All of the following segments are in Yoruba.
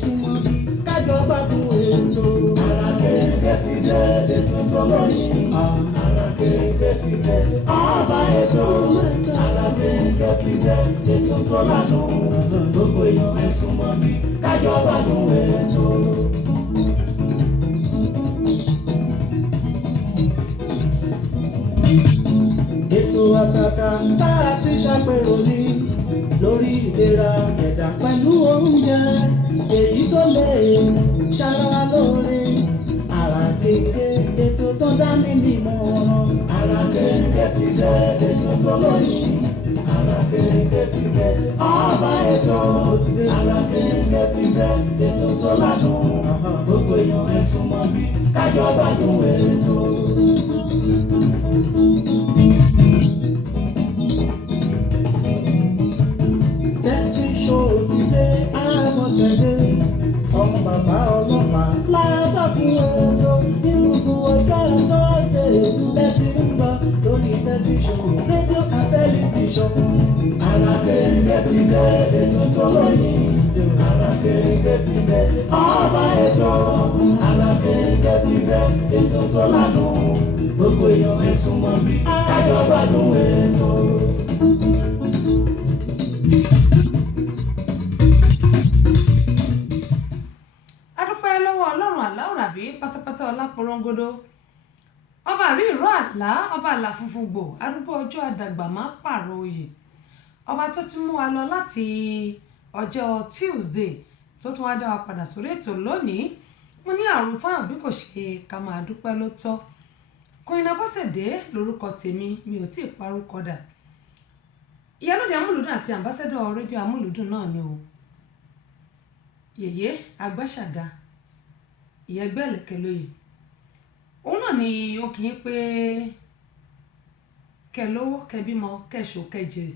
súnmọ́ bí kájọ gbádùn ètò. Ara kéńké ti dé ètò tó lóyìn. Ara kéńké ti dé ọba ètò. Ara kéńké ti dé ètò tó lánàá. Gbogbo èèyàn ẹ súnmọ́ bí kájọ gbádùn ètò. Ètò àtàtà tá a ti ṣàpérò ní lórí ìlera ẹ̀dá pẹ̀lú oúnjẹ èyí tó lè ṣara lóore. Ara kéńké ètò tó dání nímọ̀ràn. Ara kéńké ti dé ètò tó lóyìn. Ara kéńké ti dé ọba ètò. Ara kéńké ti dé ètò tó lánàá. Gbogbo èèyàn ẹ súnmọ́ bí kájọ gbádùn ètò. Àmọ̀ṣẹ́dé ọmọ bàbá ọlọ́pàá látàkùn ètò nínú ọjọ́ ìtọ́jú lẹ́tí ń lọ lórí tẹlifíṣọ̀n rédíò ká tẹlifíṣọ̀n. Ara kéńké ti dé ètò tó lóyìn. Ara kéńké ti dé ọba ètò. Ara kéńké ti dé ètò tó lánàá. Gbogbo èèyàn ẹ súnmọ́ bí kájọ gbádùn ètò. Pátápátá ọláporongodo ọba rí ìró àlá ọba àlà funfun gbò arúgbó ọjọ́ àdàgbà máa pààrọ̀ oyè ọba tó ti mú wa lọ láti ọjọ́ Tuesday tó tún wá dá wa padà sórí ètò lónìí. Mo ní àrùn fáwọn bí kò ṣe ká máa dúpẹ́ ló tọ́. Queen Abọ́sẹ̀dé lórúkọ tèmi, mi ò tí ì parúkọ dà. Ìyálóde amúlùdùn àti àmbásẹ́dọ̀ rédíò amúlùdùn náà ni o. Yèyé Agbáṣàga ìyẹgbẹ́ ẹ̀lẹ́kẹ̀ lóye òun náà ni ó kì í pé kẹ lówó kẹ bímọ kẹṣọ kẹjèrè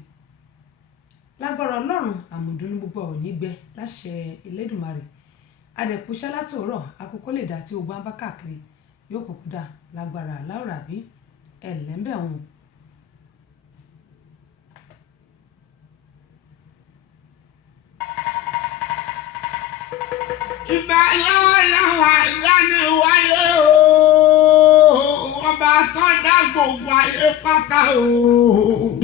lágbára Ọlọ́run àmùdùnú gbogbo ọ̀rọ̀ nígbẹ láṣẹ Elédùmarè adẹ̀kúṣẹ́ látòórọ̀ àkókò lè dá tí ogun abá káàkiri yóò kúkú dá lágbára láwùrà bí ẹ̀lẹ́mbẹ̀ wọn. Ìbà lọ́wọ́lọ́wọ́ ìyáni wáyé o, ọba tó dá gbogbo ayé pátá o.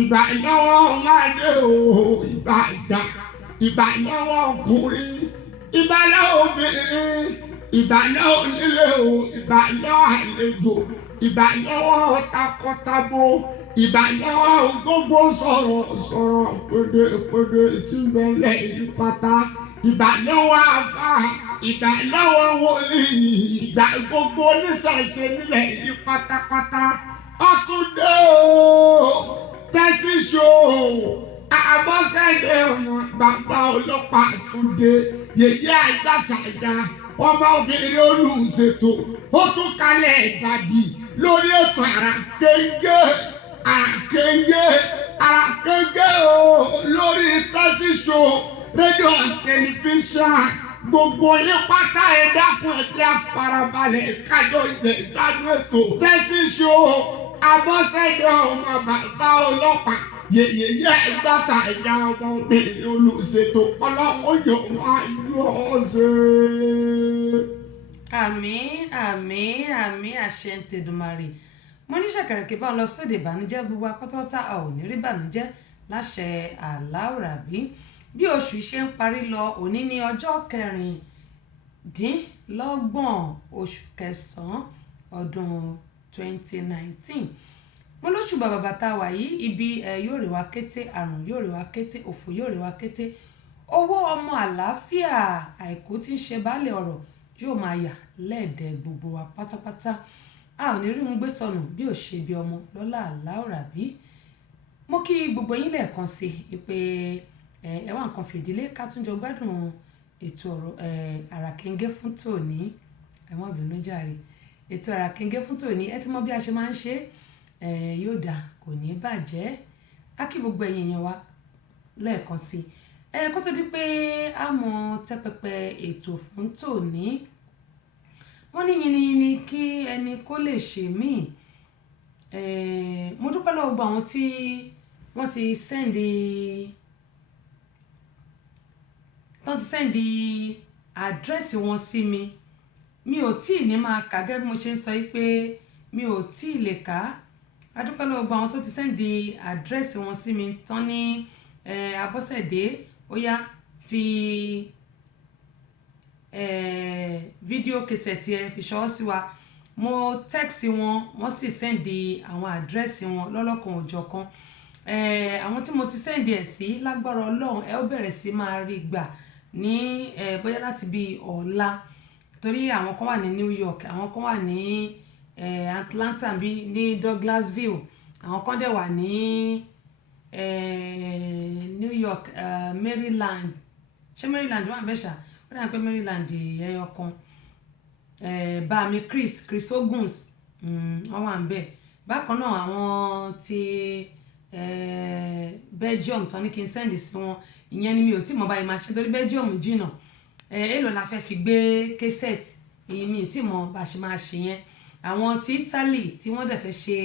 Ìbà lọ́wọ́ ọmọdé o, ìbà lọ́wọ́ ọkùnrin, ìbà lọ́wọ́ obìnrin, ìbà lọ́wọ́ onílé o, ìbà lọ́wọ́ àlejò, ìbà lọ́wọ́ takọtabo, ìbà lọ́wọ́ gbogbo sọ̀rọ̀ pèdè tí ń bẹ lẹ́yìn pátá. Ìbà lọ́wọ́ àfà, ìbà lọ́wọ́ wòlíì, ìbà gbogbo oníṣẹ̀ṣe nílẹ̀ yìí pátápátá. Ọ̀túndé o, tẹ́sí ṣó Abọ́sẹ̀dé ọmọ bàbá ọlọ́pàá Túndé, Yèyé Agbáṣàga ọmọ obìnrin olùṣètò, ó tún kalẹ̀ ìgbàdì lórí ètò àràkéńgé o lórí tẹ́sí ṣó rédíò tẹlifíṣàn. Gbogbo yín pátá ẹ dákun ẹ jẹ́ farabalẹ̀ kájọ jẹ ìgbádùn ètò tẹ́sí ṣó Abọ́sẹ̀dé ọmọ bàbá ọlọ́pàá Yèyé Agbáṣàga ọmọ obìnrin olùṣètò ọlọ́run yóò máa yọ ọ́ ṣe. Àmín àṣẹ ń tẹ̀dùmarè. Mo ní ṣàkàrẹ̀kẹ́ bá lọ sóde ìbànújẹ́ gbogbo apátọ́tà a ò ní rí ìbànújẹ́ láṣẹ Aláùrábí. Bí oṣù iṣẹ́ ń parí lọ, òní ní ọjọ́ 26 oṣù kẹsàn-án ọdún 2019. Mo lóṣù bàbà bàtà wà yìí ibi yóò rí wa kété, àrùn yóò rí wa kété, òfò yóò rí wa kété, owó ọmọ àlàáfíà àìkú tí ń ṣe baálé ọ̀rọ̀ yóò máa yà lẹ́ẹ̀dẹ̀ gbogbo wa pátápátá. A ò ní rí un gbé sọnù bí ò ṣe bí ọmọ lọ́lá Aláùrábí. Mo kí gbogbo yín lẹ́ẹ̀kan sí i pé ẹ wá nǹkan fìdílé ká tún jọ gbádùn ètò ọ̀rọ̀ àràkéńgé fún tòní. Ẹ má bínú jàre. Ètò àràkéńgé fún tòní ẹ ti mọ bí a ṣe máa ń ṣe yóò dà kò ní bàjẹ́. A kí gbogbo ẹ̀yin yẹn wá lẹ́ẹ̀kan sí i. Kó tó di pé a mọ tẹ́pẹpẹ ètò fún tòní. Wọ́n ní yìnyín kí ẹni kó lè ṣe míì. Mo dúpẹ́ lọ́wọ́ gbogbo àwọn tí wọ́n ti sẹ́ndì àdírẹ́sì wọn sí mi ò tí ì ní máa kà gẹ́gẹ́ bí mo ṣe ń sọ pé mi ò tí ì lè kà á. A dúpẹ́ lọ́wọ́ gbogbo àwọn tó ti sẹ́ndì àdírẹ́sì wọn sí mi tán ní Abọ́sẹ̀dé ó yá fi fídíò kẹsẹ̀tì ẹ fi ṣọwọ́ sí wa. Mo text wọn wọ́n sì sẹ́ndì àwọn àdírẹ́sì wọn lọ́lọ́kan òjọ̀kan. Àwọn tí mo ti sẹ́ndì ẹ̀ sí lágbára Ọlọ́run ẹ ó bẹ̀rẹ̀ sí máa rí gbà ní bóyá láti bí ọ̀la, torí àwọn kan wà ní New York, àwọn kan wà ní Atlanta bí ní Douglasville, àwọn kan dẹ̀ wà ní New York, Maryland. Ṣé Maryland wà bẹ́ṣà? Ó dà pé Maryland ẹyọ kan. Bàmí Chris Oguns wọ́n wà ń bẹ̀. Bákan náà àwọn ti Belgium tán ní kí n sẹ́ndì sí wọn, ìyẹn ni mi ò tí mọ̀ báyìí máa ṣe torí Belgium jìnnà. Èló la fẹ́ fi gbé kẹsẹ̀tì, èyí mi ò tí mọ̀ bá ṣe máa ṣe yẹn. Àwọn ti Italy tí wọ́n dẹ̀ fẹ́ ṣe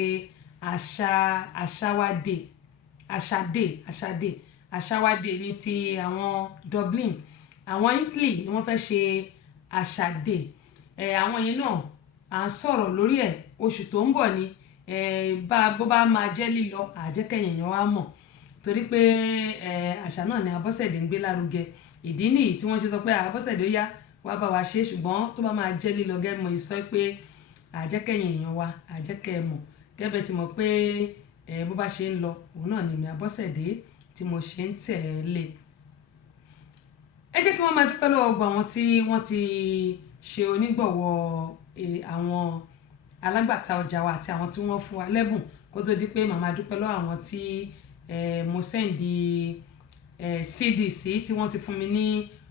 àṣàwádé ní ti àwọn Dublin. Àwọn Italy ni wọ́n fẹ́ ṣe àṣàdé. Àwọn yẹn náà à ń sọ̀rọ̀ lórí ẹ̀ oṣù tó ń bọ̀ ni. Bó bá máa jẹ́ lílọ àjẹkẹ̀yìn yẹn wá mọ̀, torí pé àṣà náà ni Abọ́sẹ̀dé ń gbé lárugẹ. Ìdí nìyí tí wọ́n ṣe sọ pé Abọ́sẹ̀dé ó yá wá bá wa ṣe, ṣùgbọ́n tó bá máa jẹ́ lílọ gẹ́gẹ́ mo sọ pé àjẹkẹ̀yìn èèyàn wa àjẹkẹ̀ mọ̀ gẹ́gẹ́ tí mo pé bó bá ṣe ń lọ òun náà ni mi Abọ́sẹ̀dé tí mo ṣe ń tẹ̀lé. Ẹ jẹ́ kí wọ́n máa dúpẹ́ lọ́wọ́ gbogbo àwọn tí wọ́n ti ṣe onígbọ̀wọ́ àwọn alágbàtà ọjà wa àti àwọn tí wọ́n fún wa lẹ́bùn kó tó di pé màmá dúpẹ́ lọ́wọ́ àwọn tí mo sẹ́ndì CD sí tí wọ́n ti fún mi ní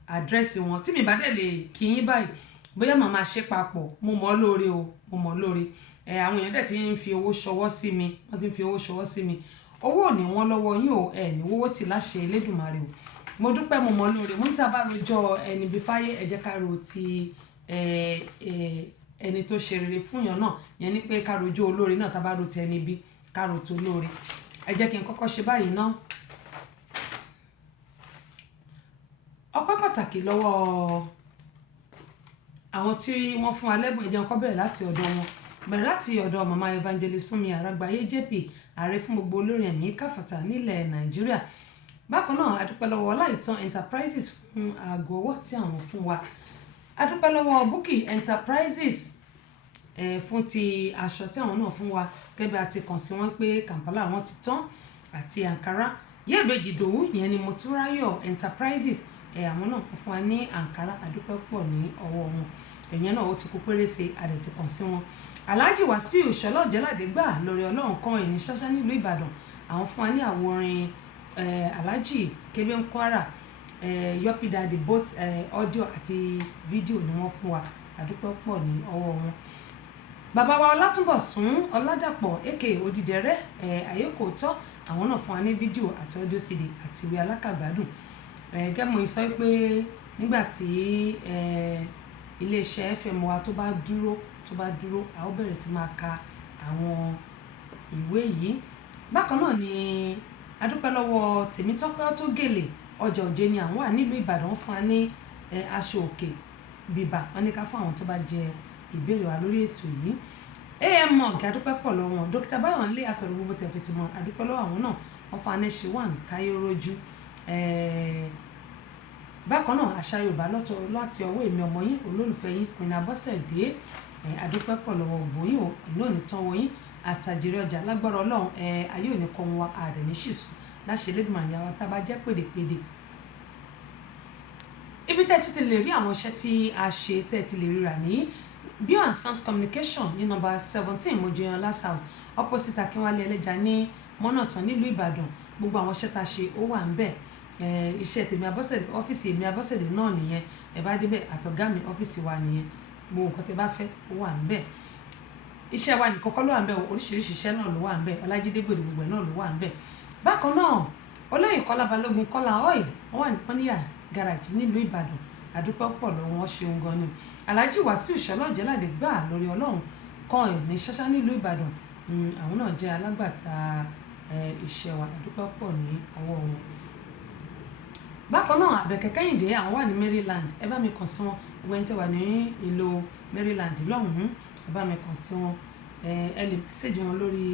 àdírẹ́sì wọn. Tí mi bá dẹ̀ lè kí yín báyìí bóyá màmá ṣe papọ̀ mo mọ̀ ọ́ lóore o, mo mọ̀ ọ́ lóore. Àwọn èèyàn dẹ̀ ti ń fi owó ṣọwọ́ sí mi, wọ́n ti ń fi owó ṣọwọ́ sí mi. Owó ò ní wọ́n lọ́wọ́ yín o, ní owó tí láṣẹ Elédùmarè o. Mo dúpẹ́ mo mọ̀ ọ́ lóore. Mo ní tá bá rojọ́ ẹni bí fáyé ẹ jẹ́ ká ro ti ẹni tó ṣe rere fún yàn náà, yẹn ni pé ká rojọ́ olóore náà tá bá ro ti ẹni bí ká ro tó lóore. Ẹ jẹ́ kí n kọ́kọ́ ṣe báyìí ná. Ọpẹ́ pàtàkì lọ́wọ́ àwọn tí wọ́n fún wa lẹ́bùn. Ẹ jẹ́ n kó bẹ̀rẹ̀ láti ọ̀dọ̀ wọn. Bẹ̀rẹ̀ láti ọ̀dọ̀ mama evangelist Fúnmi Àràgbáyé JP, ààrẹ fún gbogbo olórin ẹ̀mí káfàtà nílẹ̀ Nàìjíríà. Bákan náà a dúpẹ́ lọ́wọ́ Ọláìtàn Enterprises fún aago ọwọ́ tí àwọn fún wa. A dúpẹ́ lọ́wọ́ Bukky Enterprises fún ti aṣọ tí àwọn náà fún wa, gẹ́gẹ́ bí a ti kàn sí wọn pé Kampala wọn ti tán àti Ankara. Yẹ́bẹ̀jì Ìdòwú yẹn ni Motúnráyọ̀ Enterprises, àwọn náà fún wa ní Ankara. A dúpẹ́ pọ̀ ní ọwọ́ wọn. Ẹ̀yẹn náà ó ti kú pérése àdẹ̀ ti kàn sí wọn. Alhaji Wasiu Ṣọlọ́ọ̀jẹ́ládé gbà lórí Ọlọ́run kan ìní ṣáṣá nílùú Ìbàdàn. Àwọn fún wa ní àwo orin Alhaji Kébé Kwara, Yopi Daddy both audio àti video ni wọ́n fún wa. A dúpẹ́ pọ̀ ní ọwọ́ wọn. Bàbá wa Ọlátúnbọ̀sún Ọládàpọ̀ aka Odídẹrẹ́ Ayékòótọ́, àwọn náà fún wa ní video àti audio CD àti ìwé alákàgbádùn. Gẹ́gẹ́ mo sọ pé nígbà tí iléeṣẹ́ FM wa tó bá dúró a ó bẹ̀rẹ̀ sí máa ka àwọn ìwé yìí. Bákan náà ni a dúpẹ́ lọ́wọ́ Tèmítọ́pẹ́ Ọ̀tọ́gèlè ọjà òjé ni àwọn wà nílùú Ìbàdàn. Wọ́n fún wa ní aṣọ òkè bíbà, wọ́n ní ká fún àwọn tó bá jẹ ìbéèrè wa lórí ètò yìí. Mọ̀gá dúpẹ́ pọ̀ lọ́wọ́ wọn. Dókítà Báyọ̀nlé asọ̀rọ̀ gbogbo tẹ̀ fi ti mọ̀. A dúpẹ́ lọ́wọ́ àwọn náà. Wọ́n fún wa ní Ṣíwàn Káyórójú. Bákan náà àṣà Yorùbá láti ọwọ́ èmi ọmọ yín olólùfẹ́ yín Queen Abọ́sẹ̀dé. A dúpẹ́ pọ̀ lọ́wọ́ ògbóyìn o, ìlú òní tán wọ́n yín àtàjèrè ọjà lágbára Ọlọ́run. Ayé òní kọ́ wọn ààrẹ ní ṣìṣù láṣẹ Elédùmarè àyàwó tá a bá jẹ́ pèdèpèdè. Ibi tẹ́ ẹ tún ti lè rí àwọn iṣẹ́ tí a ṣe tẹ́ ẹ ti lè ríra ní Bio and Sons Communication ní number 17 Mojoyan Last House opposite Akínwálé Ẹlẹ́ja ní Mọ́nàtán nílùú Ìbàdàn. Gbogbo àwọn iṣẹ́ tá a ṣe ó wà ń bẹ̀. Iṣẹ́ tèmi Abọ́sẹ̀dé ọ́fíìsì èmi Abọ́sẹ̀dé náà nìyẹn. Ẹ bá débẹ̀ àtọ̀gá mi ọ́fíìsì wa nìyẹn. Gbogbo nǹkan tẹ́ bá fẹ́ ó wà ń bẹ̀. Iṣẹ́ wa nìkan kọ́ ló wà ń bẹ̀, oríṣiríṣi iṣẹ́ náà ló wà ń bẹ̀. Ọlájídé Gbòdì gbogbo náà ló wà ń bẹ̀. Bákan náà Olóyè Kọ́lá Balógun Kọ́lá oil wọ́n wà ní Pọ́níyà garage nílùú Ìbàdàn. A dúpẹ́ pọ̀ lọ́wọ́ wọn, ṣeun gan ni. Alhaji Wasiu Ṣọlọ́ọ̀jẹ́ládé gbà lórí Ọlọ́run kan ní ṣáṣá nílùú Ìbàdàn. Àwọn náà jẹ́ alágbàtà iṣẹ́ wa. A dúpẹ́ pọ̀ ní ọwọ́ wọn. bákan náà Àbẹ̀kẹ́ Kẹ́hìndé àwọn wà ní Maryland ẹ bá mi kàn sí wọn gbogbo ẹni tí wà ní ìlú Maryland lọ́hùn-ún ẹ bá mi kàn sí wọn ẹ lè mẹ́sẹ̀jì wọn lórí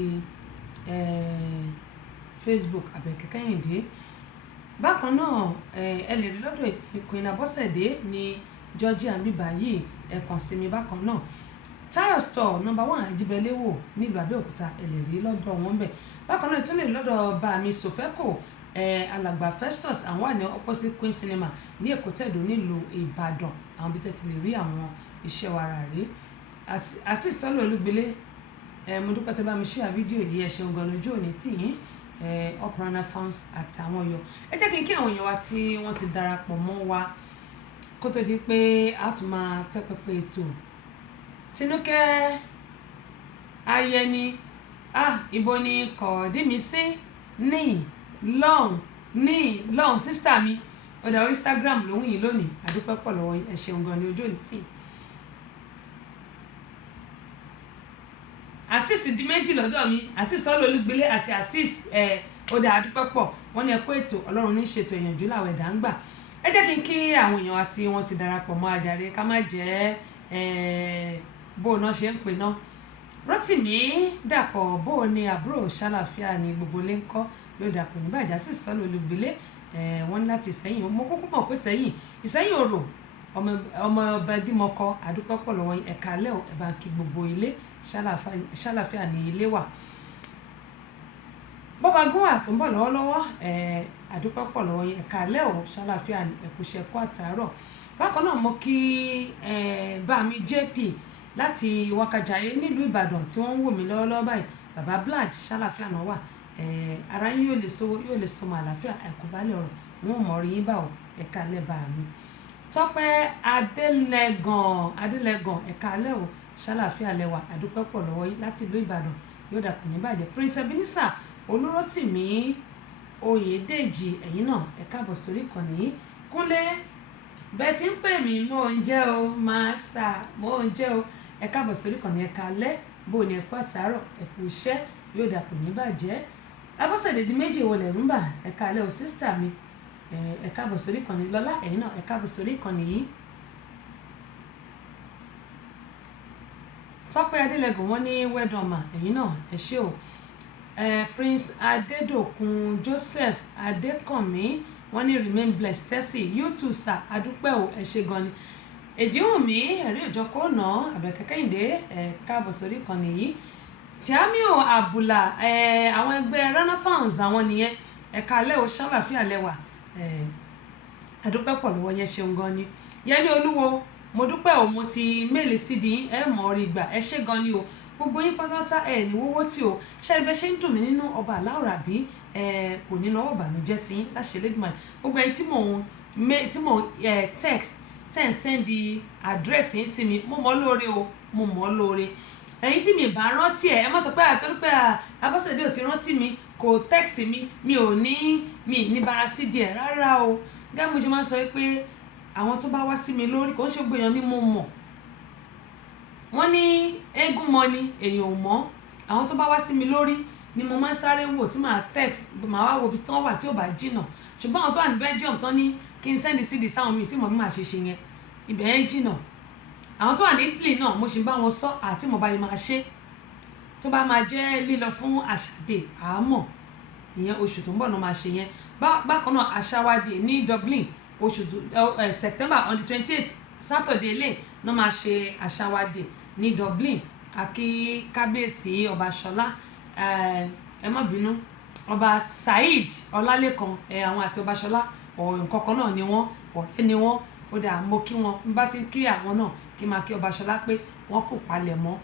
Facebook Àbẹ̀kẹ́ Kẹ́hìndé. Bákan náà ẹ lè rí lọ́dọ̀ Queen Abọ́sẹ̀dé ní Georgia bíbá yìí ẹ kàn sí mi. Bákan náà Tayo Store No. 1 Ajíbẹ́léwò nílùú Abẹ́òkúta ẹ lè rí lọ́dọ̀ wọn bẹ̀. Bákan náà ẹ tún lè rí lọ́dọ̀ bá mi Sofeco alàgbà Festus àwọn wà ní opposite Queen Cinema ní Èkó Tẹ̀dó nílùú Ìbàdàn àwọn bí tẹ́tí lè rí àwọn iṣẹ́ wa rà rí. Àti ìsọ́lẹ̀ Olúgbélé mo dúpẹ́ tẹ́ bá mi share fídíò yìí ẹ ṣeun gan lójú òní tì yín uprunner farms àtàwọn ọyọ ẹ jẹ́ kí n kí àwọn èèyàn wa tí wọ́n ti darapọ̀ mọ́ wa kó tó di pé a tún máa tẹ́ pẹpẹ ètò. Tinúkẹ́ Ayẹni ibo ni kọ̀ọ̀dí mi sí ní lọ́hùn sísítà mi ọ̀dà orí Instagram lóhùn yìí lónìí àdúpẹ́ pọ̀ lọ́wọ́ ẹ ṣeun gan ní ojú òní tì. Asis di méjì lọ́dọ̀ mi Asis Sọ́lọ́ Olúgbélé àti Asis ọ̀dà àdúpẹ́ pọ̀ wọ́n ní ẹ̀kọ́ ètò Ọlọ́run ní ṣètò ìyànjú làwọn ẹ̀dá ń gbà. Ẹ jẹ́ kí n kí àwọn èèyàn àti wọ́n ti darapọ̀ mọ́ àjàre ká má jẹ́ bó náà ṣe ń pè náà. Rótìmí Dàpọ̀ bó ni àbúrò ṣàlàfíà ní gbogbo ilé ń kọ́ yóò dàpọ̀ ní bàjẹ́ Asis Sọ́lọ́ Olúgbélé wọ́n ní láti Ìsẹ́yìn mo kúkú mọ̀ pé Ìsẹ́yìn òrò ọmọ ọba dímọ̀kọ àdúpẹ́ pọ̀ lọ́wọ́ ẹ̀ka alẹ́ ẹ̀ bá ń kí gbogbo ilé ṣàlàfíà ní ilé wà. Bọ́ba Gúnwà tó ń bọ̀ lọ́wọ́lọ́wọ́ àdúpẹ́ pọ̀ lọ́wọ́ ẹ̀ka alẹ́ ò ṣàlàfíà ní ẹ̀kúṣẹ́ kó àtàárọ̀. Bákan náà mo kí bá mi JP láti Wákàjáyé nílùú Ìbàdàn tí wọ́n ń wò mí lọ́wọ́lọ́wọ́ báyìí bàbá Blad ṣàlàfíà náà wà ara yín yóò lè sọmọ àlàáfíà ẹ̀kúbálẹ̀ ọ̀rọ̀ wọn ò mọ̀ rí yín bá ọ̀ ẹ̀ka alẹ́ bá mi. Tọ́pẹ́ Adélẹ́gàn ẹ̀ka alẹ́ ò ṣàlàfíà lẹ́wà àdúpẹ́ pọ̀ lọ́wọ́ yìí láti ìlú Ìbàdàn yóò dàpọ̀ ní bàjẹ́. Prince Ebenezer Olúrótìmí Oyèdèjì ẹ̀yin náà ẹ káàbọ̀ sórí ìkànnì yìí. Kúnlé bẹ́ẹ̀ tí ń pè mí mò ń jẹ́ o máa sà mò ń jẹ́ o ẹ káàbọ̀ sórí ìkànnì ẹ̀ka alẹ́ bó ni ẹ̀kọ́ àtàárọ̀ ẹ̀kú iṣẹ́ yóò dàpọ̀ ní bàjẹ́. Abọ́sẹ̀dé di méjì ìwọlé rúmbà ẹ̀ka alẹ́ o sísítà mi ẹ káàbọ̀ sórí ìkànnì Lọ́lá ẹ̀yin náà ẹ káàbọ̀ sórí ìkànnì yìí. Tọ́pẹ́ Adélẹ́gùn wọ́n ní wẹ́dọ̀mà ẹ̀yin náà ẹ ṣé o. Prince Adédòkun Joseph Adékànmí wọ́n ní remain blessed tẹ́sí YouTube sir adúpẹ́ o ẹ ṣé gan ni. Èjìwùmí ẹ̀rí òjọkọ́ náà Àbẹ̀kẹ́ Kẹ́hìndé káàbọ̀ sórí ìkànnì yìí. Tíámíò Àbùlà àwọn ẹgbẹ́ runner farms àwọn nìyẹn ẹ̀ka alẹ́ o ṣàlàfíà lẹ́wà àdúpẹ́ pọ̀ lọ́wọ́ yẹn ṣeun gan ni. Yẹmí Olúwo mo dúpẹ́ o mo ti méèlì sídi mọ̀ orí gbà ẹ ṣé gan ni o gbogbo yín pátápátá ní wọ́wọ́ tí o ṣẹ́ẹ́bẹ́ ṣe ń dùn mí nínú ọba aláwọ̀ àbí kò ní náwó ìbànújẹ́ sí láṣẹ lẹ́dùnmáà gbogbo ẹni tí mò ń text ten send address yín sí mi mo mọ̀ lóore o mo mọ̀ lóore ẹ̀yin tí mi bá rántí ẹ má sọ pé àtọ́dúpẹ́ Abọ́sẹ̀dé ò ti rántí mi kò text mi ò ní bara sí díẹ̀ rárá o gẹ́gẹ́ mo ṣe máa ń sọ pé àwọn tó bá wá sí mi lórí kò ń ṣe gbèyàn ní mo mọ̀ wọ́n ní eégún mọ ni èèyàn ò mọ̀ àwọn tó bá wá sí mi lórí ni mo máa ń sáré wò tí màá text màá wá wo ibi tí wọ́n wà tí ò bá jìnà ṣùgbọ́n àwọn tó wà ní Belgium tán ní kí n send CD sáwọn mi tí mo bí màá ṣe ṣe yẹn ibẹ̀ yẹn jìnà àwọn tó wà ní Italy náà mo ṣì bá wọn sọ àti mo bá yẹn máa ṣe tó bá máa jẹ́ lílọ fún àṣàdé àmọ́ ìyẹn oṣù tó ń bọ̀ náà máa ṣe yẹn bákan náà àṣàwádé ní Dublin oṣù September on the 28th Saturday lè náà máa ṣe àṣàwádé ní Dublin àkí kábíyèsí ọba Ṣọlá ẹ má bínú ọba Saheed Ọlálékan àwọn àti ọba Ṣọlá nǹkan kan náà ni wọ́n ọ̀rẹ́ ni wọ́n ó dà mo kí wọn n bá ti kí àwọn náà kí máa kí ọba Ṣọlá pé wọ́n kò palẹ̀ mọ́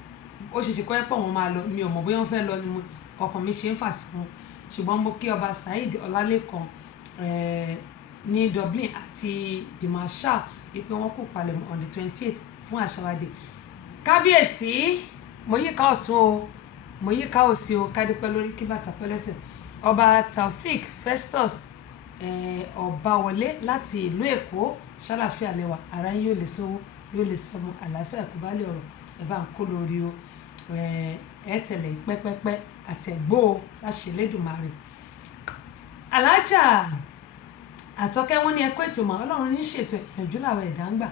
ó ṣe ṣe kọ́ ẹ́ pọ̀ wọ́n máa lọ mi ò mọ̀ bóyá wọ́n fẹ́ lọ ni ọkàn mi ṣe ń fà sí wọn ṣùgbọ́n mo kí ọba Saheed Ọlálékan ní Dublin àti the Marshal wípé wọ́n kò palẹ̀ mọ́ on the 28th fún àṣàwádé kábíyèsí mo yí ká ọ̀tún o mo yí ká òsì o kádípẹ́ lórí kí bàtà pẹ́ lẹ́sẹ̀ ọba Taofik Festus Ọbáwọlé láti ìlú Èkó ṣàlàfíà lẹ́wà ara yín yóò lè sówó yóò lè sọmọ àlàáfíà kò bá lè ọ̀rọ̀ ẹ bá ń kó lórí o ẹ tẹ̀lé pẹ́pẹ́pẹ́ àtẹ̀gbó láṣẹ Elédùmarè. Alájà Àtọ́kẹ́ wọ́n ní ẹ kú ètò mọ́ Ọlọ́run ní ṣètò ìyànjú làwọn ẹ̀dá ń gbà.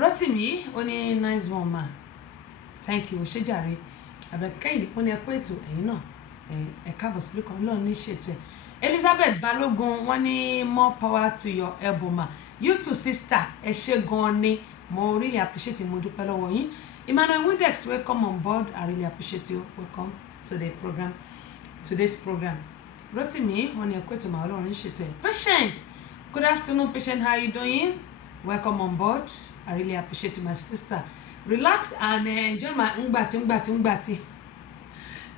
Rotimi ó ní nice one ma thank you ṣé jàre. Àbẹ̀kẹ́yìndé wọ́n ní ẹ kú ètò ẹ̀yin náà ẹ káàbọ̀ síbí kan Ọlọ́run ní ṣètò ẹ̀. Elizabeth Balogun wọ́n ní more power to your elbow ma you too sister ẹ ṣé gan ni mo really appreciate mo dúpẹ́ lọ́wọ́ yín. Emmanuel Windex welcome on board I really appreciate you welcome to the program today's program. Rotimi wọ́n ní ẹ kú ètò mọ́ Ọlọ́run ní ṣètò ẹ̀. Patient good afternoon Patient how you doing welcome on board I really appreciate you my sister relax and enjoy my ngbati.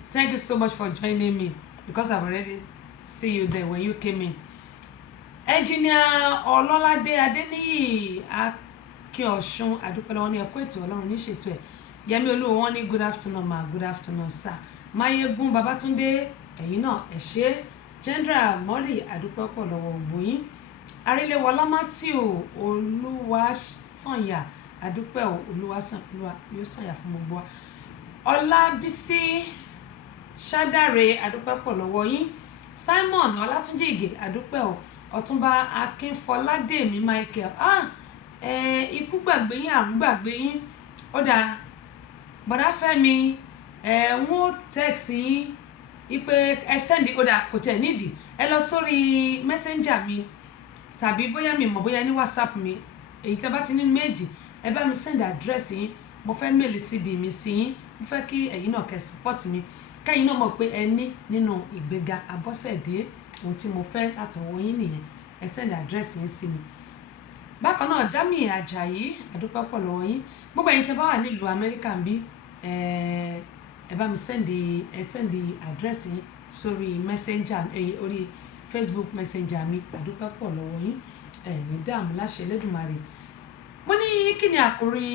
Thank you so much for joining me because I've already see you there when you came in. Engineer Ọlọ́ládé Adéníyì Akíọ̀ṣun àdúpẹ́ lọ́wọ́ ní ẹ kú ètò Ọlọ́run ní ṣètò ẹ̀. Yẹmí Olúwo wọ́n ní good afternoon ma good afternoon sir. Máyégún Babátúndé ẹ̀yin náà ẹ ṣé. General Mọ́lì àdúpẹ́ pọ̀ lọ́wọ́ ògbóyin. Aríléwọlá Matthew Olúwaṣànyà àdúpẹ́ Olúwa yóò sànyà fún gbogbo wa. Ọlábísí Ṣádàrè àdúpẹ́ pọ̀ lọ́wọ́ yín. Simon Ọlátúnjí Ìgè àdúpẹ́ Ọ̀túnba Akínfọládèmí Michael ikú gbàgbé yín àrùn gbàgbé yín ó dáa bọ̀dá Fẹ́mi wọ́n text yín ipe ẹ send ó dáa kò tẹ̀ nídìí ẹ lọ sórí messenger mi tàbí bóyá mi mọ̀ bóyá ní WhatsApp mi èyí tẹ́ bá ti ní méjì ẹ bá mi send address yín mo fẹ́ mail CD mi sí yín mo fẹ́ kí ẹ̀yin náà kẹ́ support mi kẹ́yìn náà mọ̀ pé ẹ ní nínú ìgbéga Abọ́sẹ̀dé ohun tí mo fẹ́ látọwọ́ yín nìyẹn ẹ send address yín sí mi. Bákan náà Dami Ajayi àdúpẹ́ pọ̀ lọ́wọ́ yín gbogbo ẹ̀yin tẹ́ bá wà nílùú Amẹ́ríkà ń bí ẹ bá mi send address yín sórí messenger orí Facebook messenger mi àdúpẹ́ pọ̀ lọ́wọ́ yín ní dààmú láṣẹ Elédùmarè. Mo ní kí ni àkórí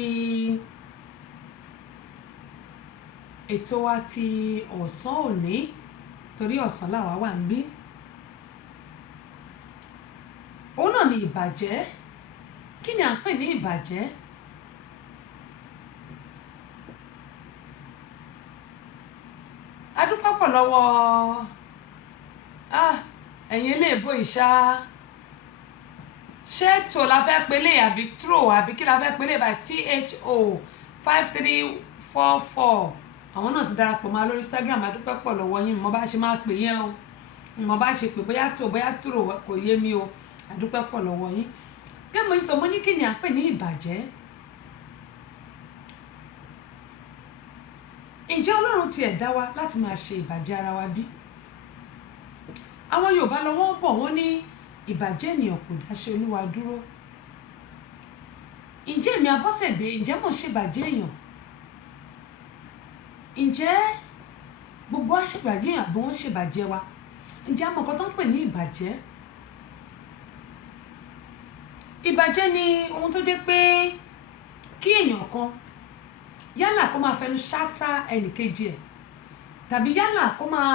ètò wa ti ọ̀sán òní torí ọ̀sán làwa wà ń bí. Òun náà ni ìbàjẹ́. Kí ni à ń pè ní ìbàjẹ́? Adúpẹ́ pọ̀ lọ́wọ́ ẹ̀yin eléèbó ìṣá ṣé tó la fẹ́ pelé àbí tro àbí kí la fẹ́ pelé báyìí THO5344 àwọn náà ti darapọ̀ mọ́ lórí Instagram adúpẹ́ pọ̀ lọ́wọ́ yín mo bá ṣe máa pè yẹn o mo bá ṣe pé bóyá tó bóyá tro kò yé mi o adúpẹ́ pọ̀ lọ́wọ́ yín. Gẹ́gẹ́ mo sọ mo ní kí ni à ń pè ní ìbàjẹ́. Ǹjẹ́ Ọlọ́run ti ẹ̀ dá wa láti máa ṣe ìbàjẹ́ ara wa bí? Àwọn Yorùbá lọ wọ́n bọ̀ wọ́n ní ìbàjẹ́ ènìyàn kò dáṣẹ́ Olúwa dúró. Ǹjẹ́ èmi Abọ́sẹ̀dé ǹjẹ́ mo ṣèbàjẹ́ èèyàn? Ǹjẹ́ gbogbo wa ṣèbàjẹ́ èèyàn àbí wọ́n ṣèbàjẹ́ wa? Ǹjẹ́ a mọ̀ nǹkan tó ń pè ní ìbàjẹ́? Ìbàjẹ́ ni ohun tó jẹ́ pé kí èèyàn kan yálà kó máa fẹnu ṣáátá ẹnìkejì ẹ̀ tàbí yálà kó máa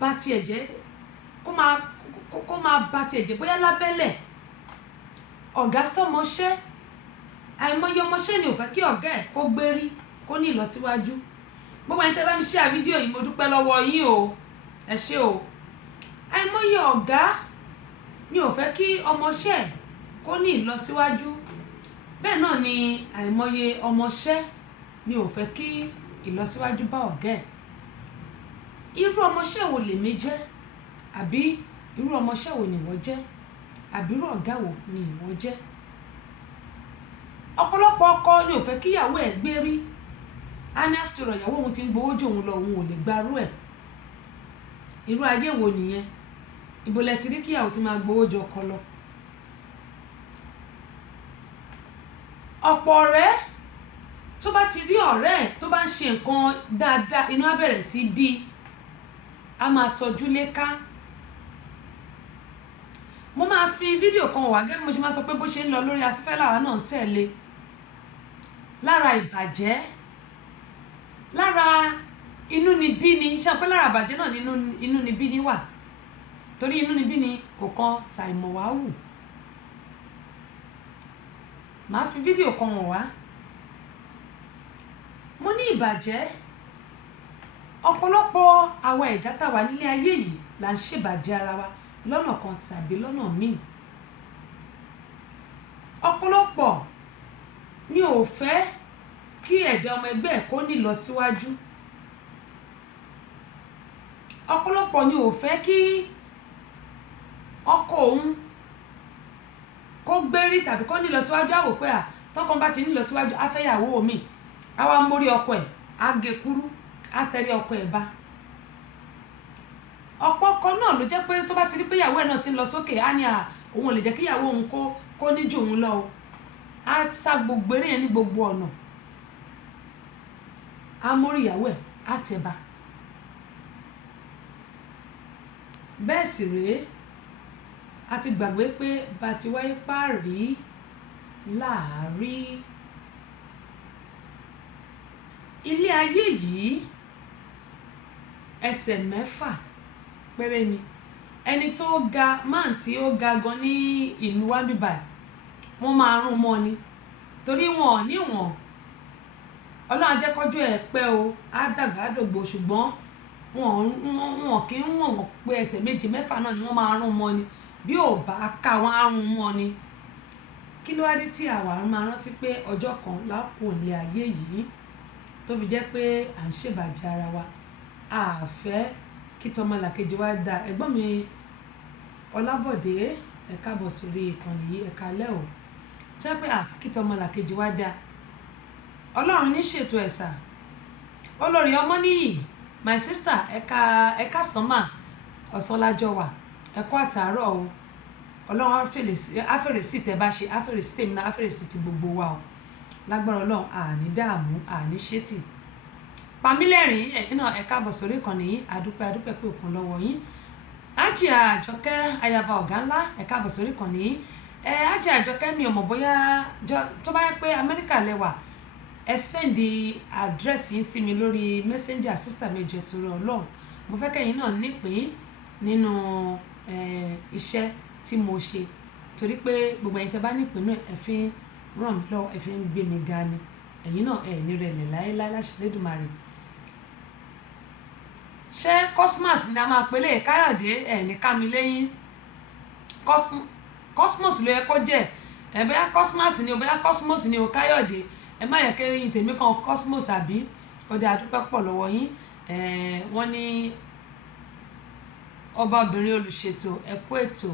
bà tiẹ̀ jẹ́ kó máa bà tiẹ̀ jẹ́ bóyá lábẹ́lẹ̀ ọ̀gá sọ́mọṣẹ́ àìmọye ọmọṣẹ́ ni ò fẹ́ kí ọ̀gá ẹ̀ kó gbérí kó ní ìlọsíwájú. Gbogbo ẹni tẹ́ bá mi share fídíò yìí mo dúpẹ́ lọ́wọ́ yín o ẹ ṣé o. Àìmọye ọ̀gá ni ò fẹ́ kí ọmọṣẹ́ kó ní ìlọsíwájú bẹ́ẹ̀ náà ni àìmọye ọmọṣẹ́ ni ò fẹ́ kí ìlọsíwájú bá ọ̀gá ẹ̀. Irú ọmọṣẹ́ wo lèmi jẹ́ àbí irú ọmọṣẹ́ wo ni ìwọ jẹ́ àbí irú ọ̀gá wo ni ìwọ jẹ́? Ọ̀pọ̀lọpọ̀ ọkọ ni ò fẹ́ kí ìyàwó ẹ̀ gbérí á ní after all ìyàwó òun ti ń gbowó jù òun lọ òun ò lè gbarú ẹ̀. Irú ayé wo nìyẹn? Ibo lẹ ti rí kí ìyàwó ti máa gbowó jù ọkọ lọ? Ọ̀pọ̀ ọ̀rẹ́ tó bá ti rí ọ̀rẹ́ ẹ̀ tó bá ń ṣe nǹkan dáadáa inú á bẹ̀rẹ̀ sí bí a máa tọ́jú léka. Mo máa fi fídíò kan wá gẹ́gẹ́ bí mo ṣe máa sọ pé bó ṣe ń lọ lórí afẹ́fẹ́ làwa náà ń tẹ̀lé lára ìbàjẹ́ lára inúnibíni ṣe pé lára ìbàjẹ́ náà ní inúnibíni wà torí inúnibíni kò kan tàìmọ̀ wá wù. Màá fi fídíò kan wọ̀n wá. Mo ní ìbàjẹ́ ọ̀pọ̀lọpọ̀ àwa ẹ̀dá tá wà nílé ayé yìí là ń ṣèbàjẹ́ ara wa lọ́nà kan tàbí lọ́nà míì. Ọ̀pọ̀lọpọ̀ ni ò fẹ́ kí ẹ̀dá ọmọ ẹgbẹ́ ẹ̀ kó ní ìlọsíwájú. Ọ̀pọ̀lọpọ̀ ni ò fẹ́ kí ọkọ òun kó gbérí tàbí kó ní ìlọsíwájú. Á wò pé tọ́kàn bá ti ní ìlọsíwájú á fẹ́ yàwó mi, á wá mórí ọkọ ẹ̀, á gé kúrú, á tẹrí ọkọ ẹ̀ bá. Ọ̀pọ̀ ọkọ náà ló jẹ́ pé tó bá ti rí pé ìyàwó ẹ̀ náà ti ń lọ sókè, á ní òun ò lè jẹ́ kí ìyàwó òun kó ní jù òun lọ o. Á sá gbogbo eré yẹn ní gbogbo ọ̀nà, á mórí ìyàwó ẹ̀, á tẹ̀ bá. Bẹ́ẹ̀ sì rèé, a ti gbàgbé pé bá ti wáyé páàrí láàárí. Ilé ayé yìí ẹsẹ̀ 6 péré ni. Ẹni tó ga máà tí ó ga gan ní ìlú wa bíbà, wọ́n máa rún mọ́ ni, torí wọn ò ní wọ̀n. Ọlọ́run á jẹ́ kọ́jọ́ ẹ̀ pẹ́ o, á dàgbà á dògbò, ṣùgbọ́n wọn kì í wọ̀n wọ́n pé ẹsẹ̀ 2 mẹ́fà náà ni wọ́n máa rún mọ́ ni. Bí ò bá ká wọn á rún mọ́ ni. Kí ló wá dé tí àwa máa rántí pé ọjọ́ kan la kù ní ayé yìí, tó fi jẹ́ pé à ń ṣèbàjẹ́ ara wa. A fẹ́ kí tọmọlàkejì wa dá. Ẹ̀gbọ́n mi Ọlábọ̀dé, ẹ káàbọ̀ sórí ìkànnì yìí, ẹ káalẹ́ o. Jẹ́ pé a fẹ́ kí tọmọlàkejì wa dá. Ọlọ́run ní ṣètò ẹ̀sà. Olórí Ọmọníyì, my sister, ẹ̀ka sánmà ọ̀sánlájọ́ wà, ẹ̀kọ́ àtàárọ̀ o. Ọlọ́run á fèrè sí tẹ́ bá ṣe, á fèrè sí tèmi náà, á fèrè sí ti gbogbo wa o. Lágbára Ọlọ́run, àní dààmú, àní ṣètì. Pamílẹ́rìn, ẹ̀yin náà ẹ káàbọ̀ sórí ìkànnì yìí, adúpẹ́ pé òkun lọ́wọ́ yín. Àjíà Àjọkẹ́ ayaba ọ̀gá ńlá, ẹ káàbọ̀ sórí ìkànnì yìí. Àjíà Àjọkẹ́, mi ò mọ̀ bóyá tó bá yẹ pé Amẹ́ríkà lẹ́wà, ẹ sẹ́ndì àdírẹ́sì yín sí mi lórí messenger, sister mi jẹ́ torí Ọlọ́run. Mo fẹ́ kẹ́yin náà nípìn nínú iṣẹ́ tí mo ṣe, torí pé gbogbo ẹ̀yin tẹ́ bá nípìn náà ẹ fi ń ràn mí lọ́wọ́, ẹ fi ń gbé mi ga ni. Ẹ̀yin náà ẹ̀ ní rẹ̀lẹ̀ láéláé láṣẹ Elédùmarè. Ṣé Cosmos ni a máa pèlè Káyọ̀dé ẹ̀ ní ká mi lẹ́yìn? Cosmos ló yẹ kó jẹ́. Bóyá Cosmos ni o, bóyá Cosmos ni o Káyọ̀dé. Ẹ má yẹ kẹ́yìn tèmi kan Cosmos àbí. Ó dé adúpẹ́ pọ̀ lọ́wọ́ yín. Wọ́n ní ọbabìnrin olùṣètò ẹ̀kú ètò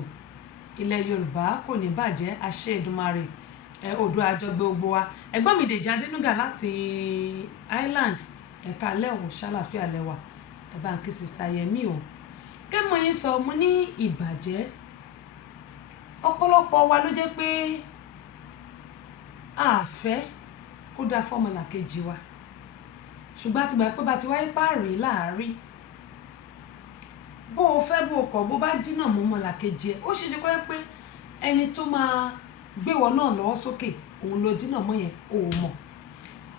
ilẹ̀ Yorùbá kò ní bàjẹ́, àṣẹ Èdùmàrè, Oòduà àjọgbé gbogbo wa. Ẹ̀gbọ́n mi Dèjì Adénúgà láti Ireland, ẹ̀ka lẹ́wọ̀n ṣàlàfíà lẹ́wà. Ẹ bá ń kí sista Yẹmí o. Kẹ́mọ̀ yín sọ, mo ní ìbàjẹ́. Ọ̀pọ̀lọpọ̀ wa ló jẹ́ pé a fẹ́ kó dá fọ́mọlàkejì wa, ṣùgbọ́n a ti gbà pé bá ti wáyé páàrí láàárí. Bó o fẹ́ bó o kọ̀, bó bá dínà mọ́ ọmọlàkejì ẹ, ó ṣe ṣe kó yẹ pé ẹni tó máa gbéwọ náà lọ́wọ́ sókè òun ló dínà mọ́ yẹn, o ò mọ̀.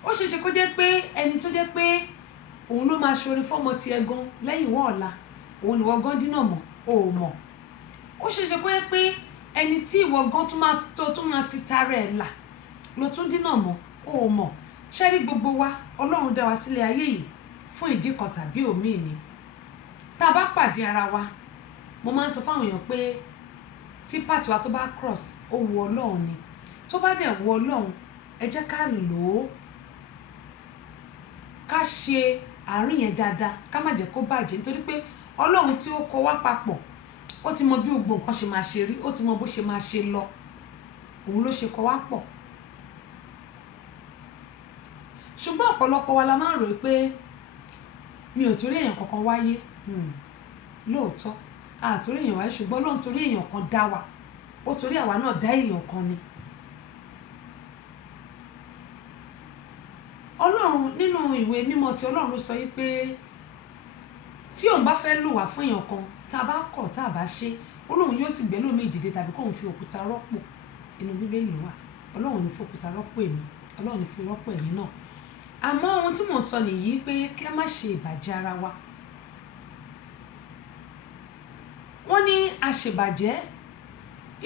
Ó ṣe ṣe kó jẹ́ pé ẹni tó jẹ́ pé òun ló máa ṣoore fọ́mọ ti ẹ gan lẹ́yìn wọ́n ọ̀la, òun ìwọ gan dínà mọ́, o ò mọ̀. Ó ṣe ṣe kó yẹ pé ẹni tí ìwọ gan tún máa ti tara ẹ̀ là ló tún dínà mọ́, o ò mọ̀. Ṣé rí gbogbo wa, Ọlọ́run dá wa sílé ayé yìí fún ìdí kan tàbí òmíì ni. Tá a bá pàdé ara wa, mo máa ń sọ fáwọn èèyàn pé tí pàtì wa tó bá cross, ó wu Ọlọ́run ni. Tó bá dẹ̀ wu Ọlọ́run, ẹ jẹ́ ká lò ó, ká ṣe àárín yẹn dáadáa, ká má jẹ́ kó bàjẹ́, nítorí pé Ọlọ́run tí ó kó wá papọ̀, ó ti mọ bí gbogbo nǹkan ṣe máa ṣe rí, ó ti mọ bó ṣe máa ṣe lọ, òun ló ṣe kó wá pọ̀. Ṣùgbọ́n ọ̀pọ̀lọpọ̀ wa la máa ń rò pé mi ò torí èèyàn kankan wáyé. Lóòótọ́ a torí èèyàn wáyé, ṣùgbọ́n Ọlọ́run torí èèyàn kan dá wa, ó torí àwa náà dá èèyàn kan ni. Ọlọ́run nínú ìwé mímọ́ tí Ọlọ́run ló sọ yí pé tí òun bá fẹ́ lò wá fún èèyàn kan, tá a bá kọ̀ tá a bá ṣe, Ọlọ́run yóò sì gbé lómi ìdìde tàbí kóun fi òkúta rọ́pò. Inú Bíbélì wà, Ọlọ́run ní fi òkúta rọ́pò èmi, Ọlọ́run ní fi rọ́pò ẹ̀yin náà. Àmọ́ ohun tí mò ń sọ nìyí pé kí a má ṣe ìbàjẹ́ ara wa. Wọ́n ní àṣebàjẹ́,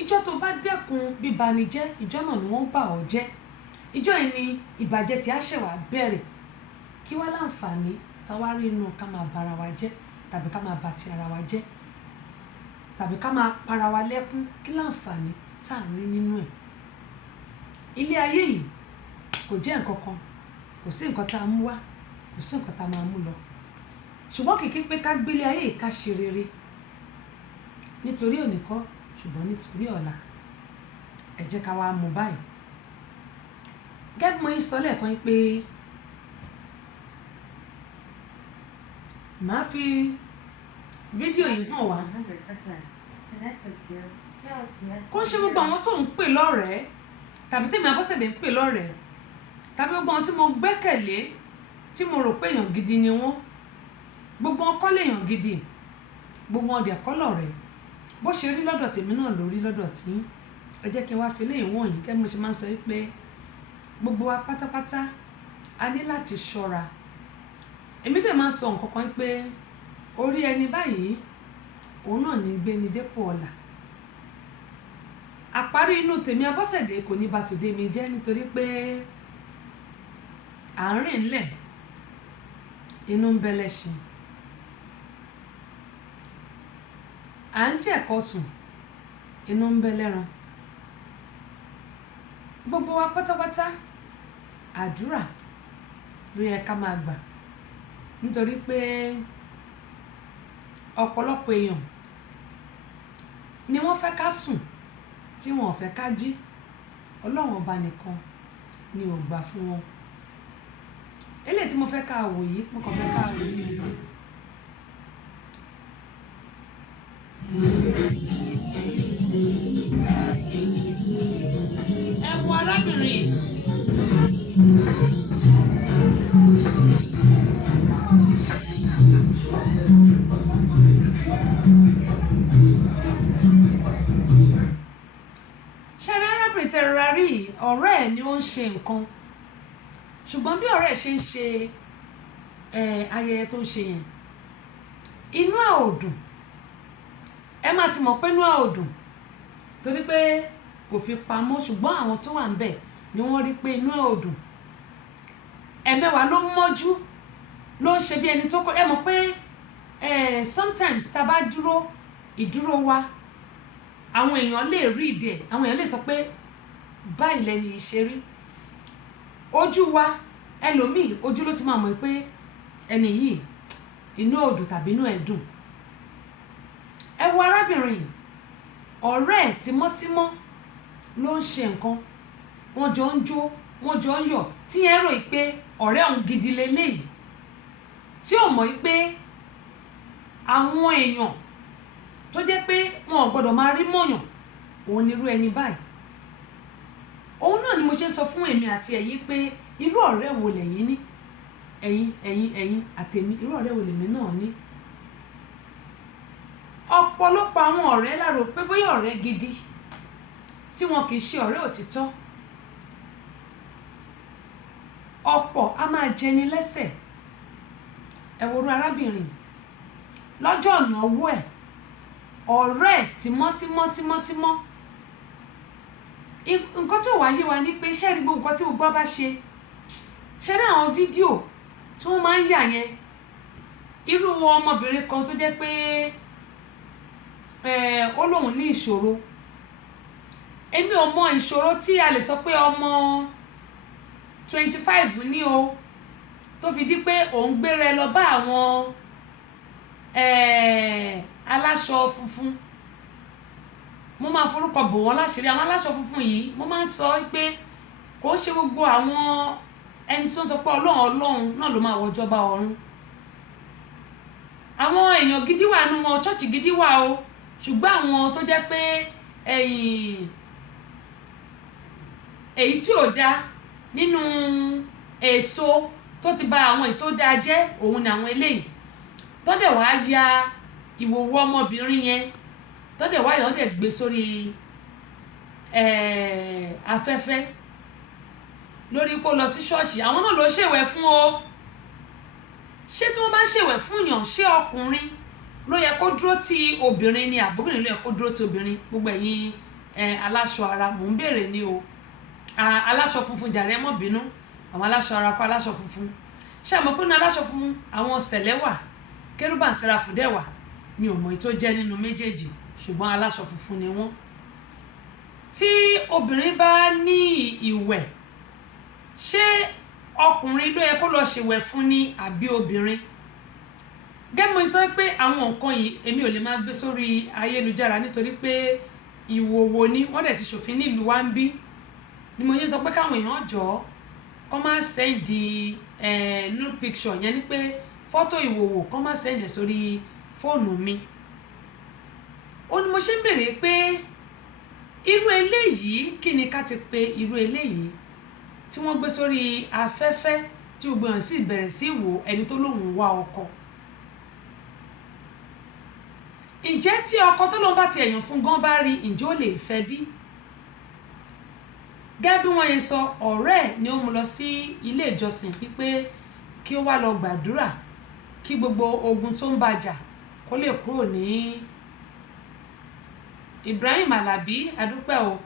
ìjọ tó bá dẹ́kun bíbanijẹ́, ìjọ náà ni wọ́n bà ọ́ jẹ́. Ìjọ yìí ni ìbàjẹ́ tí a ṣẹ̀ wá bẹ̀rẹ̀. Kí wá láǹfààní tá wá rí inú ká máa bara wa jẹ́ tàbí ká máa bà ti ara wa jẹ́. tàbí ká máa para wa lẹ́kún, kí láǹfààní tá à ń rí nínú ẹ̀. Ilé ayé yìí kò jẹ́ nǹkan kan, kò sí nǹkan tá a mú wá, kò sí nǹkan tá a máa mú lọ. Ṣùgbọ́n kìkì pé ká gbélé ayé yìí ká ṣe rere nítorí òní kọ́, ṣùgbọ́n nítorí ọ̀la. Ẹ jẹ́ ká wá mú báyìí. Gẹ́gẹ́ bí mo yín sọ lẹ́ẹ̀kan pé màá fi fídíò yìí hàn wá. Kó ṣe gbogbo àwọn tó ń pè lọ́rẹ̀ẹ́ tàbí tèmi Abọ́sẹ̀dé ń pè lọ́rẹ̀ẹ́ tàbí gbogbo àwọn tí mo gbẹ́kẹ̀lé tí mo rò pé èèyàn gidi ni wọ́n, gbogbo wọn kọ́ lèèyàn gidi, gbogbo wọn dẹ̀ kọ́ lọ̀rẹ́. Bó ṣe rí lọ́dọ̀ tèmi náà ló rí lọ́dọ̀ tí. Ẹ jẹ́ kí n wá fi léyìn wọ̀nyí kẹ́ mo ṣe máa ń sọ pé gbogbo wa pátápátá a ní láti ṣọ́ra. Èmi dẹ̀ máa ń sọ nǹkan kan pé orí ẹni báyìí òun náà ní gbé ni dépò ọ̀la. Àparí inú tèmi Abọ́sẹ̀dé kò ní bà tòde mi jẹ́ nítorí pé à ń rìn ńlẹ̀ inú ń bẹ lẹ́ṣin. À ń jẹ ẹ̀kọ sùn inú ń bẹ lẹ́ran. Gbogbo wa pátápátá àdúrà ló yẹ ká máa gbà nítorí pé ọ̀pọ̀lọpọ̀ èèyàn ni wọ́n fẹ́ ká sùn tí wọn ò fẹ́ ká jí. Ọlọ́run ọba nìkan ni ò gbà fún wọn. Eléyìí tí mo fẹ́ ká wò yìí, mo kàn fẹ́ ká wò yìí. Ẹ wo arábìnrin. Ṣẹ́rí arábìnrin tẹ̀rọra rí ọ̀rẹ́ ẹ̀ ni ó ń ṣe nǹkan, ṣùgbọ́n bí ọ̀rẹ́ ẹ̀ ṣe ń ṣe ayẹyẹ tó ń ṣe yẹn, inú ẹ̀ ò dùn. Ẹ máa ti mọ̀ pé inú ẹ̀ ò dùn torí pé kò fi pamọ́, ṣùgbọ́n àwọn tó wà níbẹ̀ ni wọ́n rí pé inú ẹ̀ ò dùn. Ẹ̀mẹ́wàá ló mọ́jú ló ń ṣe bí ẹni tó kọ́. Ẹ mọ̀ pé sometimes tá a bá dúró ìdúró wa, àwọn èèyàn lè rí ìdí ẹ̀, àwọn èèyàn lè sọ pé báyìí lẹni ṣe rí. Ojú wa ẹlòmíì ojú ló ti máa mọ̀ pé ẹni yìí inú ẹ̀ ò dùn tàbí inú ẹ̀ dùn. Ẹ wo arábìnrin, ọ̀rẹ́ ẹ̀ tímọ́tímọ́ ló ń ṣe nǹkan, wọ́n jọ ń jó, wọ́n jọ ń yọ̀, tí yẹn rò pé ọ̀rẹ́ òun gidi leléyìí, tí ò mọ̀ pé àwọn èèyàn tó jẹ́ pé wọn ò gbọ́dọ̀ máa rí mọ̀yàn òun nírú ẹni báyìí. Òun náà ni mo ṣe ń sọ fún èmi àti ẹ̀yin pé irú ọ̀rẹ́ wo lẹ̀yin ní, ẹ̀yin àtèmi, irú ọ̀rẹ́ wo lèmi náà ní. Ọ̀pọ̀lọpọ̀ àwọn ọ̀rẹ́ la rò pé bóyá ọ̀rẹ́ gidi tí wọn kì í ṣe ọ̀rẹ́ òtítọ́. Ọ̀pọ̀ a máa jẹni lẹ́sẹ̀. Ẹ wo irú arábìnrin lọ́jọ́ ìnáwó ẹ̀, ọ̀rẹ́ ẹ̀ tímọ́tímọ́. Nǹkan tí ò wá yé wa ní pé ṣé rí gbogbo nǹkan tí gbogbo bá ṣe, ṣé rí àwọn fídíò tí wọ́n máa ń yà yẹn. Irú ọmọbìnrin kan tó jẹ́ pé ó lóun ní ìṣòro. Èmi ò mọ ìṣòro tí a lè sọ pé ọmọ 25 ní o tó fi di pé òun gbéra lọ bá àwọn aláṣọ funfun. Mo máa forúkọ bò wọ́n láṣìírí. Àwọn aláṣọ funfun yìí mo máa ń sọ pé kò ṣe gbogbo àwọn ẹni tó ń sọ pé ọlọ́run náà ló máa wọjọba ọ̀run. Àwọn èèyàn gidi wà nínú wọn, ṣọ́ọ̀ṣì gidi wà o, ṣùgbọ́n àwọn tó jẹ́ pé èyí tí ò dá nínú èso tó ti bà àwọn èyí tó dáa jẹ́, òun ni àwọn eléyìí tó dẹ̀ wá ya ìwòwò ọmọbìnrin yẹn, tó dẹ̀ wá yọ̀ dẹ̀ gbé sórí afẹ́fẹ́ lórí pé ó lọ sí ṣọ́ọ̀ṣì. Àwọn náà ló ṣèwẹ̀ fún o. Ṣé tí wọ́n bá ń ṣèwẹ̀ fún yàn, ṣé ọkùnrin ló yẹ kó dúró ti obìnrin ni àbóbìnrin ló yẹ kó dúró ti obìnrin? Gbogbo ẹ̀yin aláṣọ ara mò ń béèrè ni o. Aláṣọ funfun jàre, ẹ mọ́ bínú, àwọn aláṣọ ara kọ́ aláṣọ funfun. Ṣé àmọ́ pé ní aláṣọ funfun àwọn sẹ̀lẹ̀ wà, kérúbà ń sẹ́ráfù dẹ̀ wà, mi ò mọ̀ èyí tó jẹ́ nínú méjèèjì, ṣùgbọ́n aláṣọ funfun ni wọ́n. Tí obìnrin bá ní ìwẹ̀, ṣé ọkùnrin ló yẹ kó lọ ṣèwẹ̀ fún ni àbí obìnrin? Gẹ́gẹ́ mo sọ pé àwọn nǹkan yìí èmi ò lè máa gbé sórí ayélujára nítorí pé ìwòwò ni wọ́n dẹ̀ ti ṣòfin nílùú wa ń bí, ni mo yẹ sọ pé káwọn èèyàn jọ̀ọ́ kó má sẹ́ndì nude picture, yẹn ni pé fọ́tò ìwòwò kó má sẹ́ndì sórí fóònù mi. Ó ní mo ṣe ń bèrè pé irú eléyìí kí ni ká ti pe irú eléyìí tí wọ́n gbé sórí afẹ́fẹ́ tí gbogbo èèyàn sì bẹ̀rẹ̀ sí wò ẹni tó lóun wá ọkọ. Ǹjẹ́ tí ọkọ tó lóun bá ti ẹ̀yàn fún gan bá rí, ǹjẹ́ ó lè fẹ́ bí? Gẹ́gẹ́ bí wọ́n yẹ sọ, ọ̀rẹ́ ẹ̀ ni ó mú lọ sí ilé ìjọsìn wípé kí ó wá lọ gbàdúrà kí gbogbo ogun tó ń bàjà kó lè kúrò ní Ibrahim Alabi adúpẹ́ o,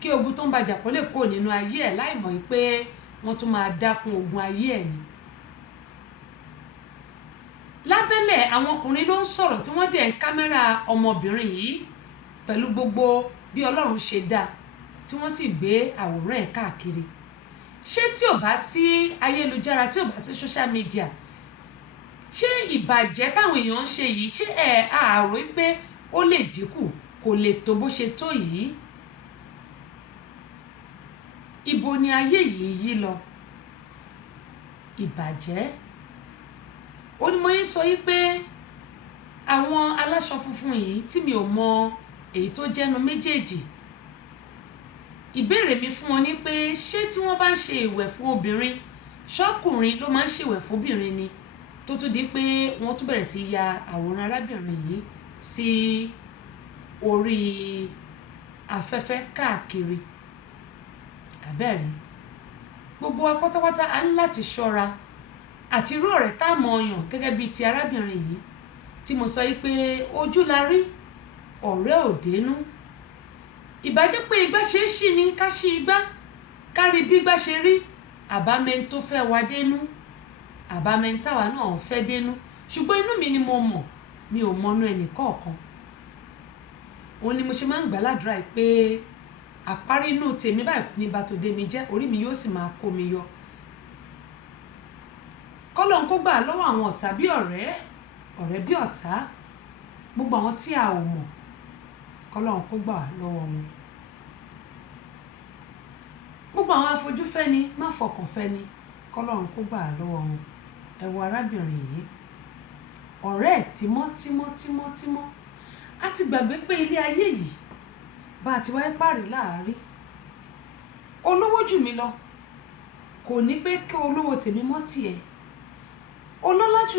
kí ogun tó ń bàjà kó lè kúrò nínú ayé ẹ̀ láì mọ̀ pé wọ́n tún máa dákun ogun ayé ẹ̀ ni. Lábẹ́lẹ̀ àwọn ọkùnrin ló ń sọ̀rọ̀ tí wọ́n dẹ̀ ń kámẹ́rà ọmọbìnrin yìí pẹ̀lú gbogbo bí Ọlọ́run ṣe dá, tí wọ́n sì gbé àwòrán ẹ̀ káàkiri. Ṣé tí ò bá sí ayélujára, tí ò bá sí social media, ṣé ìbàjẹ́ táwọn èèyàn ń ṣe yìí, ṣé àárò pé ó lè dínkù, kò lè tó bó ṣe tó yìí? Ibo ni ayé yìí yí lọ? Ìbàjẹ́. Ó ní mo yín sọ yí pé àwọn aláṣọ funfun yìí tí mi ò mọ èyí tó jẹ́nu méjèèjì, ìbéèrè mi fún wọn ni pé ṣé tí wọ́n bá ń ṣe ìwẹ̀ fún obìnrin, ṣọ́kùnrin ló máa ń ṣèwẹ̀ fóbìnrin ni tó tún di pé wọ́n tún bẹ̀rẹ̀ sí ya àwòrán arábìnrin yìí sí orí afẹ́fẹ́ káàkiri? Àbẹ́ẹ̀rí, gbogbo wa pátápátá a ní láti ṣọ́ra àti irú ọ̀rẹ́ tá a mọ̀ ọyàn gẹ́gẹ́ bíi ti arábìnrin yìí tí mo sọ yìí pé ojú la rí, ọ̀rẹ́ ò dénú. Ìbàjẹ́ pé igbá ṣe é ṣí ni ká ṣí igbá, ká rí bí igbá ṣe rí, àbámẹ́ni tó fẹ́ wa dénú, àbámẹ́ni táwa náà fẹ́ dénú. Ṣùgbọ́n inú mi ni mo mọ̀, mi ò mọnú ẹnì kọ̀ọ̀kan. Òun ni mo ṣe máa ń gbàládùra pé àparí inú tèmi báyìí kò ní bá tòde mi jẹ́, orí mi yóò sì máa kó mi yọ. Kọ́lọ́run kó gbà lọ́wọ́ àwọn ọ̀tá bí ọ̀rẹ́ bí ọ̀tá, gbogbo àwọn tí a ò mọ̀, kọ́lọ́run kó gbà lọ́wọ́ wọn. Gbogbo àwọn afojúfẹ́ni má fọkàn fẹ́ni, kọ́lọ́run kó gbà lọ́wọ́ wọn. Ẹ wo arábìnrin yìí, ọ̀rẹ́ ẹ̀ tímọ́tímọ́, a ti gbàgbé pé ilé ayé yìí bá a ti wáyé páàrí láàárí. Olówó jù mí lọ kò ní pé kí olówó tèmi mọ́ tiẹ̀, ọlọ́lá jù